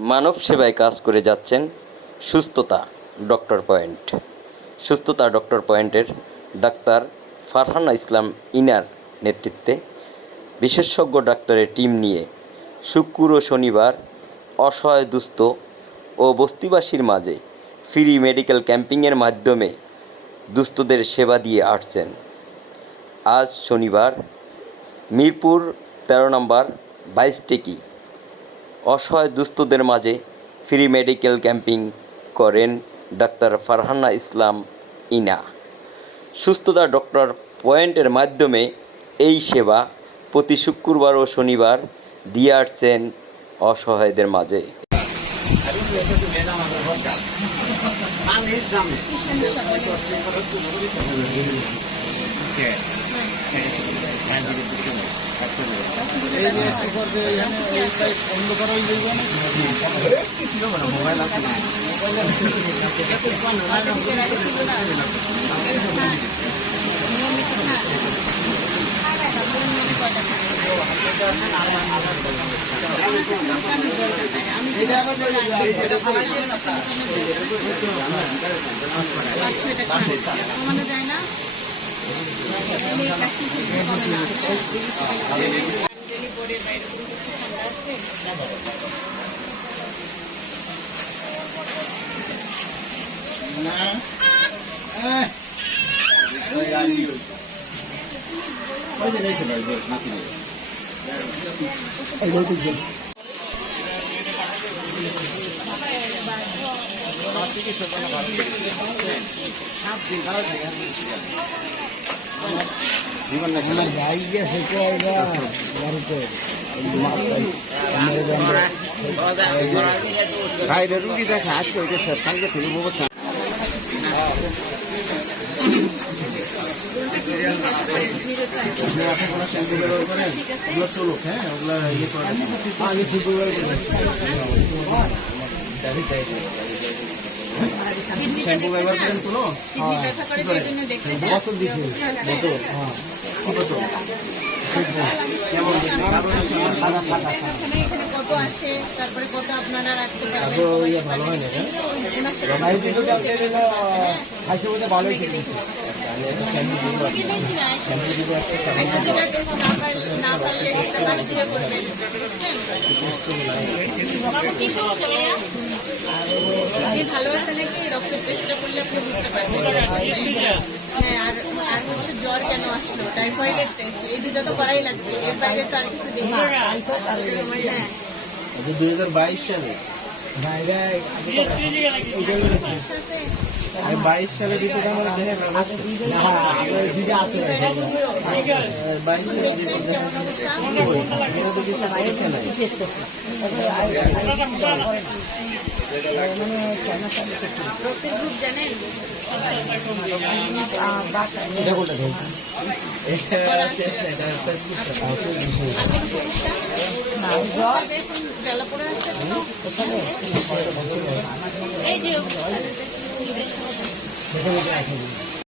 মানব সেবায় কাজ করে যাচ্ছেন সুস্থতা ডক্টর পয়েন্ট। সুস্থতা ডক্টর পয়েন্টের ডাক্তার ফারহানা ইসলাম ইনার নেতৃত্বে বিশেষজ্ঞ ডাক্তারের টিম নিয়ে শুক্র ও শনিবার অসহায় দুস্থ ও বস্তিবাসীর মাঝে ফ্রি মেডিকেল ক্যাম্পিংয়ের মাধ্যমে দুস্থদের সেবা দিয়ে আসছেন। আজ শনিবার মিরপুর ১৩ নম্বর ২২ টেকি অসহায় দুস্থদের মাঝে ফ্রি মেডিকেল ক্যাম্পিং করেন ডাক্তার ফারহানা ইসলাম ইনা। সুস্থতা ডক্টর পয়েন্টের মাধ্যমে এই সেবা প্রতি শুক্রবার ও শনিবার দিয়ে আসছেন অসহায়দের মাঝে। রুগীটা ঘাস করে সব কালকে থেকে ব্যবস্থা চলুক। হ্যাঁ ওগুলা ইয়ে করে শ্যাম্পু ব্যবহার করেন তুলো বোতল দিচ্ছি বোতল ভালো হয় না খাইছে বলতে ভালো হয়েছে ভালো আছে নাকি রক্তের টেস্টটা করলে আপনি বুঝতে পারবেন। হ্যাঁ আর হচ্ছে জ্বর কেন আসলো, টাইফয়েডের টেস্ট, এই দুটো তো করাই লাগছে, এর বাইরে তো আর কিছু দেখি। 2022 সালে 22 সালে দিতে আমার এই যে